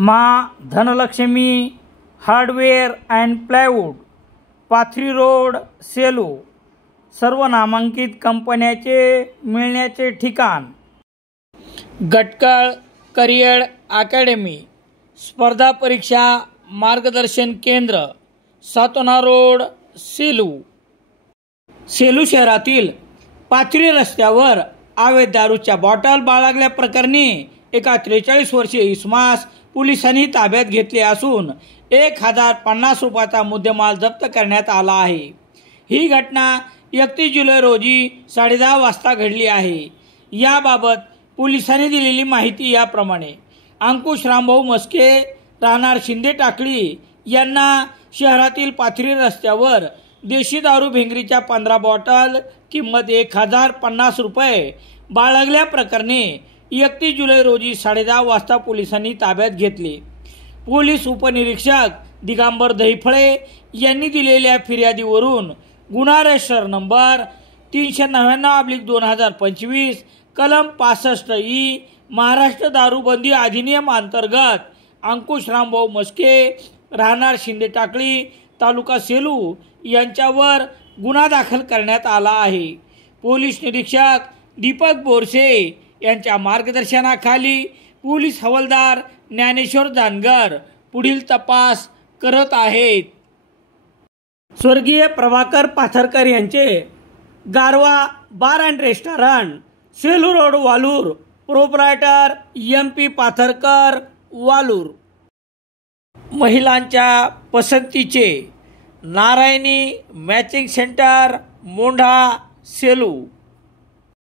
माँ Dhanlaxmi hardware and plywood, Pathri road, Selu, सर्व नामांकित कंपन्याचे मिळण्याचे ठिकाण. गटकळ करियर अकॅडमी, स्पर्धा परीक्षा मार्गदर्शन केंद्र, सातोना रोड, सेलू. सेलू शहरातील पाथरी रस्त्यावर अवैध दारूच्या बॉटल बाळगल्याप्रकरणी एका 43 वर्षीय इसमास पोलिसांनी ताब्यात घेतले असून 1050 रुपयाचा मुद्देमाल जप्त करण्यात आला आहे. ही घटना 31 जुलै रोजी 10:30 वाजता घडली आहे. याबाबत पोलिसांनी दिलेली माहिती याप्रमाणे. अंकुश रामभाऊ मस्के राहणार शिंदे टाकळी यांना शहरातील पाथरी रस्त्यावर देशी दारू भेंगरीच्या 15 बॉटल किंमत 1050 रुपये बाळगल्याप्रकरणी 31 जुलै रोजी 10:30 वाजता पोलिसांनी ताब्यात घेतले. पोलीस उपनिरीक्षक दिगंबर दहिफळे यांनी दिलेल्या फिर्यादीवरून गुन्हा रजिस्टर नंबर 399/2025 कलम 65 महाराष्ट्र दारूबंदी अधिनियम अंतर्गत अंकुश रामभाऊ मस्के राहणार शिंदे टाकळी तालुका सेलू यांच्यावर गुन्हा दाखल करण्यात आला आहे. पोलीस निरीक्षक दीपक बोरसे यांच्या मार्गदर्शनाखाली पोलीस हवालदार ज्ञानेश्वर जानगर पुढील तपास करत आहेत. स्वर्गीय प्रभाकर पाथरकर यांचे Garva bar and restaurant, Selu road, Walur. Proprietor MP Patharkar, Walur. महिलांच्या पसंतीचे नारायणी मॅचिंग सेंटर, मोंढा, सेलू.